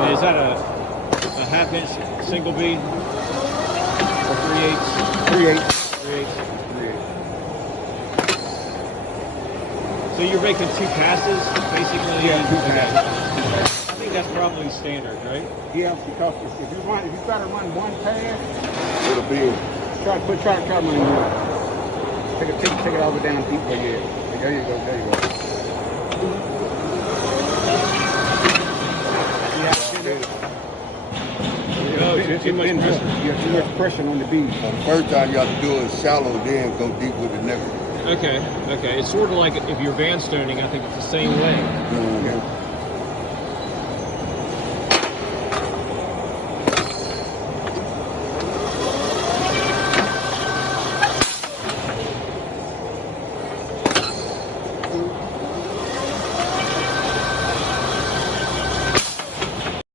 And is that a half-inch single bead? Or 3/8? 3/8. 3/8. So you're making 2 passes, basically? Yeah, 2 passes. I think that's probably standard, right? Yeah, because if you try to run 1 pass, It'll be. try to run 1. Take it all the way down deeper. Yeah. There you go. Too much pressure. Yeah, too much pressure on the bead. The first time you have to do it shallow, then go deep with the nickel. Okay. It's sort of like if you're vanstoning, I think it's the same way. Mm-hmm.